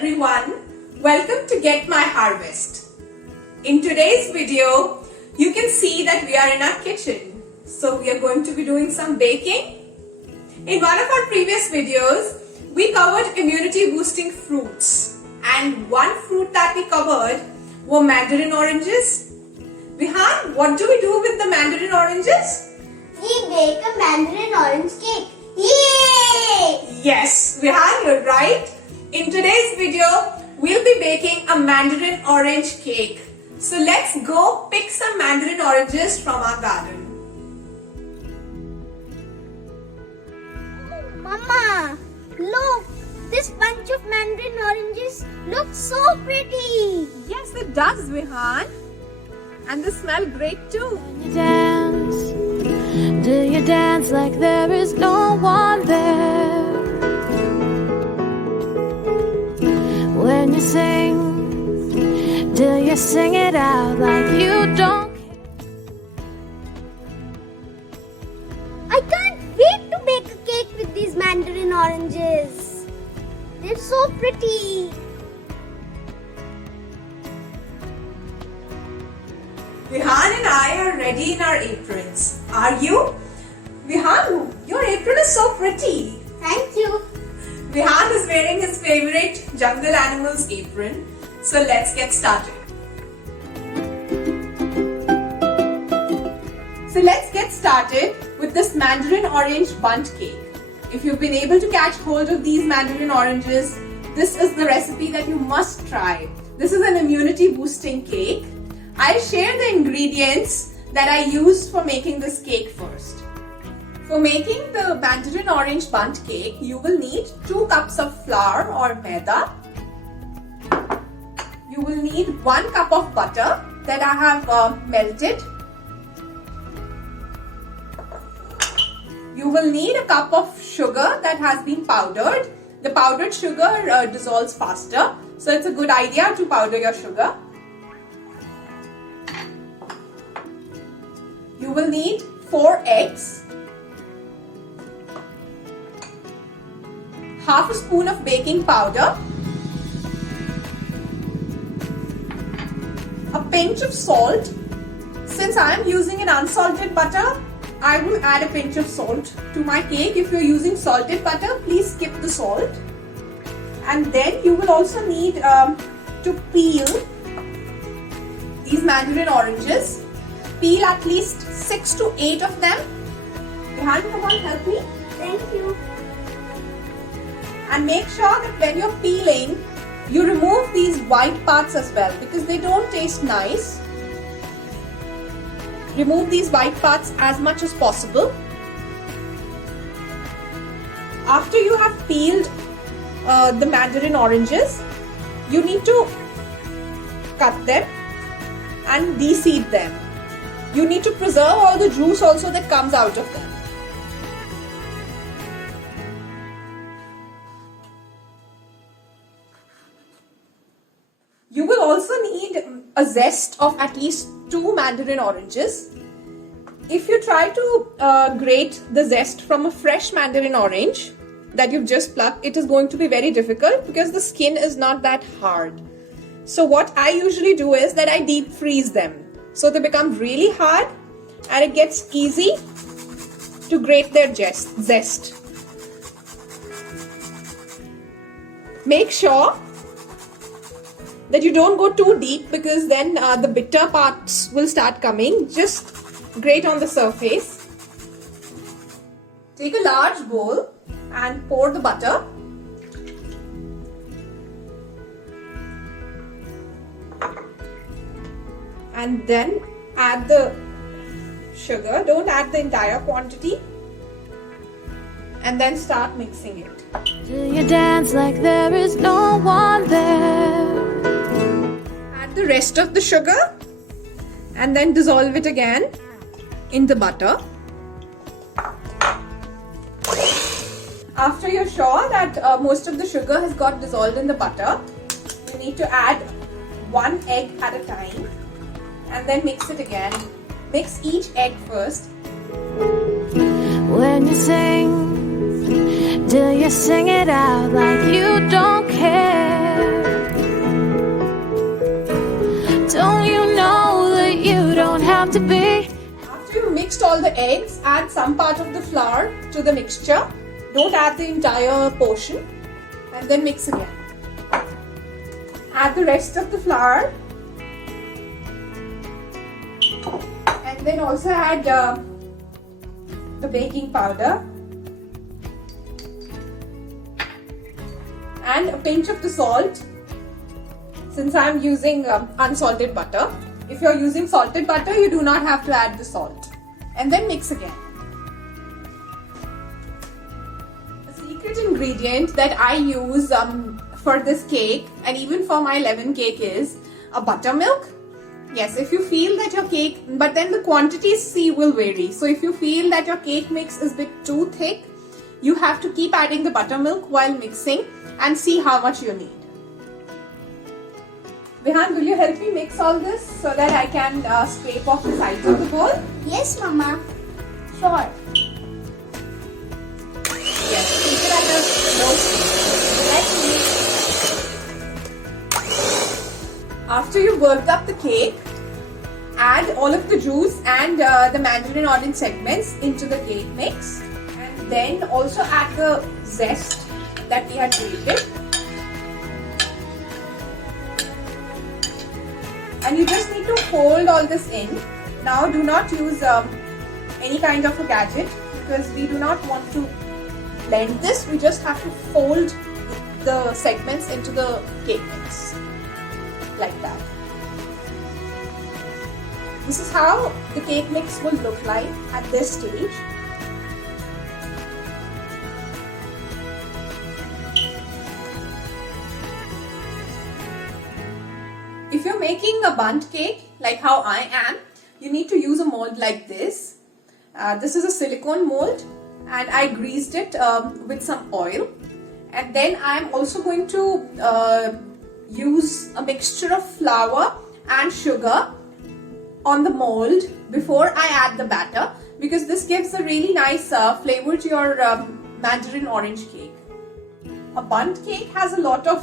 everyone, welcome to Get My Harvest. In today's video, you can see that we are in our kitchen. So we are going to be doing some baking. In one of our previous videos, we covered immunity boosting fruits. And one fruit that we covered were mandarin oranges. Vihan, what do we do with the mandarin oranges? We bake a mandarin orange cake. Yay! Yes, Vihan, you're right. In today's video, we'll be baking a mandarin orange cake. So let's go pick some mandarin oranges from our garden. Mama, look! This bunch of mandarin oranges looks so pretty. Yes, it does, Vihan. And they smell great too. When you dance, do you dance like there is no one there? When you sing, do you sing it out like you don't care? I can't wait to bake a cake with these mandarin oranges. They're so pretty. Vihan and I are ready in our aprons. Are you? Vihan, your apron is so pretty. Thank you. Vihan is wearing his favorite jungle animals apron. So let's get started. So let's get started with this mandarin orange bundt cake. If you've been able to catch hold of these mandarin oranges, this is the recipe that you must try. This is an immunity boosting cake. I'll share the ingredients that I used for making this cake first. For making the mandarin orange bundt cake, you will need 2 cups of flour or maida. You will need 1 cup of butter that I have melted. You will need a cup of sugar that has been powdered. The powdered sugar dissolves faster, so it's a good idea to powder your sugar. You will need 4 eggs, half a spoon of baking powder, a pinch of salt. Since I am using an unsalted butter, I will add a pinch of salt to my cake. If you're using salted butter, please skip the salt. And then you will also need to peel these mandarin oranges. Peel at least 6 to 8 of them. Vihan, come on, help me. Thank you. And make sure that when you're peeling, you remove these white parts as well because they don't taste nice. Remove these white parts as much as possible. After you have peeled the mandarin oranges, you need to cut them and de-seed them. You need to preserve all the juice also that comes out of them. You will also need a zest of at least 2 mandarin oranges. If you try to grate the zest from a fresh mandarin orange that you've just plucked, it is going to be very difficult because the skin is not that hard. So what I usually do is that I deep freeze them. So they become really hard and it gets easy to grate their zest. Make sure that you don't go too deep because then the bitter parts will start coming. Just grate on the surface. Take a large bowl and pour the butter. And then add the sugar. Don't add the entire quantity. And then start mixing it. Do you dance like there is no one there? Add the rest of the sugar and then dissolve it again in the butter. After you're sure that most of the sugar has got dissolved in the butter, you need to add 1 egg at a time. And then mix it again. Mix each egg first. When you sing, do you sing it out like you don't care? all the eggs, add some part of the flour to the mixture. Don't add the entire portion. And then mix again. Add the rest of the flour. And then also add the baking powder. And a pinch of the salt, since I am using unsalted butter. If you are using salted butter, you do not have to add the salt. And then mix again. The secret ingredient that I use for this cake and even for my lemon cake is a buttermilk. Yes, if you feel that your cake, but then the quantities will vary. So if you feel that your cake mix is a bit too thick, you have to keep adding the buttermilk while mixing and see how much you need. Vihan, will you help me mix all this so that I can scrape off the sides of the bowl? Yes, Mama. Sure. Yes, keep it at a low speed. After you've worked up the cake, add all of the juice and the mandarin orange segments into the cake mix. And then also add the zest that we had created. And you just need to fold all this in. Now do not use any kind of a gadget because we do not want to blend this. We just have to fold the segments into the cake mix like that. This is how the cake mix will look like at this stage. If you're making a bundt cake, like how I am, you need to use a mold like this. This is a silicone mold and I greased it with some oil. And then I'm also going to use a mixture of flour and sugar on the mold before I add the batter, because this gives a really nice flavor to your mandarin orange cake. A bundt cake has a lot of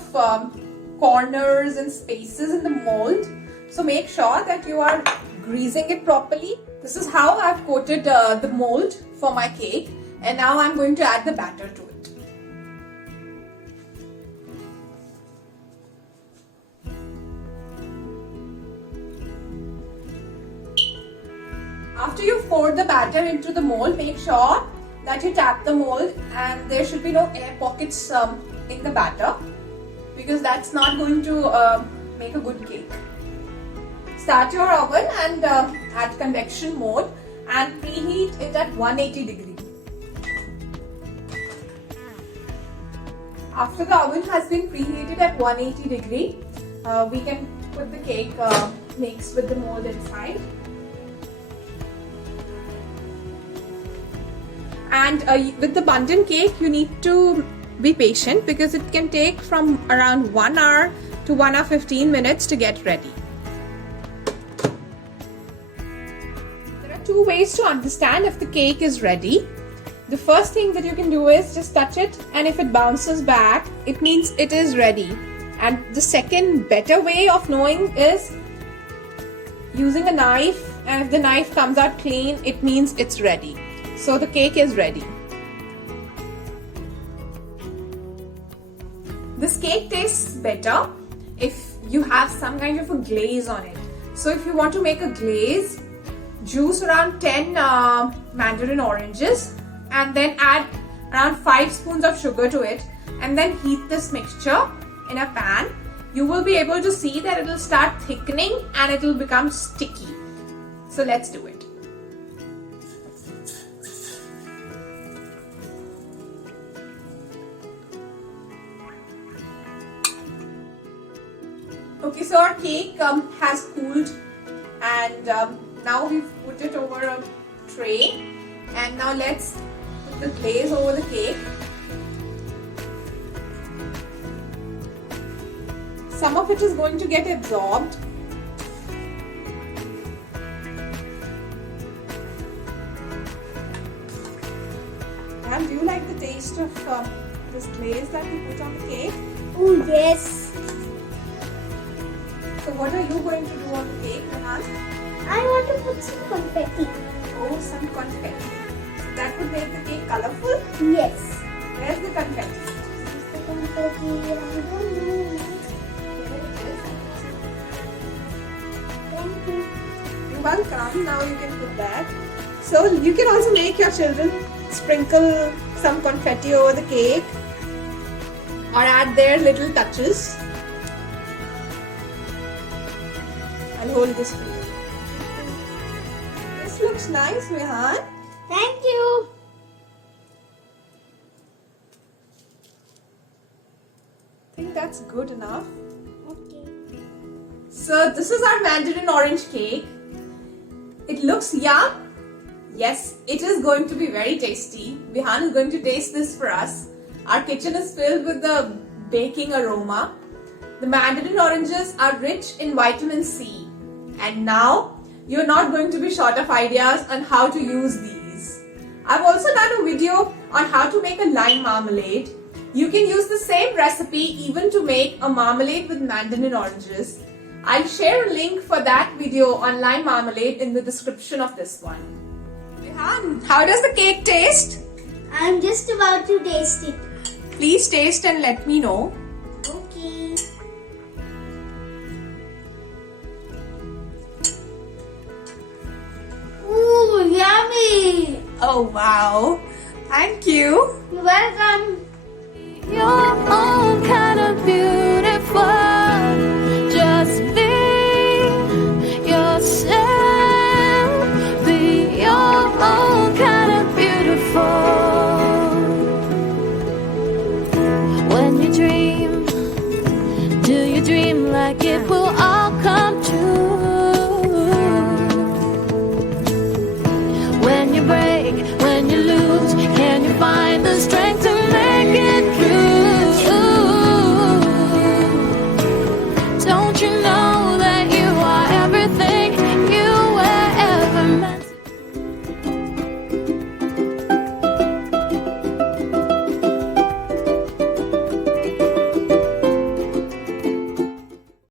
corners and spaces in the mold, so make sure that you are greasing it properly. This is how I've coated the mold for my cake, and now I'm going to add the batter to it. After you pour the batter into the mold, make sure that you tap the mold and there should be no air pockets in the batter, because that's not going to make a good cake. Start your oven and at convection mode and preheat it at 180 degrees. After the oven has been preheated at 180 degrees, we can put the cake mix with the mold inside. And with the bundt cake, you need to be patient because it can take from around 1 hour to 1 hour 15 minutes to get ready. There are two ways to understand if the cake is ready. The first thing that you can do is just touch it, and if it bounces back, it means it is ready. And the second better way of knowing is using a knife, and if the knife comes out clean, it means it's ready. So the cake is ready. This cake tastes better if you have some kind of a glaze on it. So if you want to make a glaze, juice around 10 mandarin oranges and then add around 5 spoons of sugar to it and then heat this mixture in a pan. You will be able to see that it will start thickening and it will become sticky. So let's do it. Okay, so our cake has cooled, and now we've put it over a tray, and now let's put the glaze over the cake. Some of it is going to get absorbed. And do you like the taste of this glaze that we put on the cake? Oh yes. So what are you going to do on the cake, Rehan? I want to put some confetti. Oh, some confetti. That would make the cake colorful. Yes. Where's the confetti? The confetti, I don't know. Here it is. Thank you. You're welcome. Now you can put that. So you can also make your children sprinkle some confetti over the cake or add their little touches. I'll hold this for you. This looks nice, Vihan. Thank you. I think that's good enough. Okay. So this is our Mandarin orange cake. It looks yum. Yes, it is going to be very tasty. Vihan is going to taste this for us. Our kitchen is filled with the baking aroma. The Mandarin oranges are rich in vitamin C. And now, you're not going to be short of ideas on how to use these. I've also done a video on how to make a lime marmalade. You can use the same recipe even to make a marmalade with Mandarin oranges. I'll share a link for that video on lime marmalade in the description of this one. Vihan, how does the cake taste? I'm just about to taste it. Please taste and let me know. Okay. Ooh, yummy. Oh wow. Thank you. You're welcome. Your own kind of beautiful. Just be yourself. Be your own kind of beautiful. When you dream, do you dream like it will all come true? When you break, when you lose,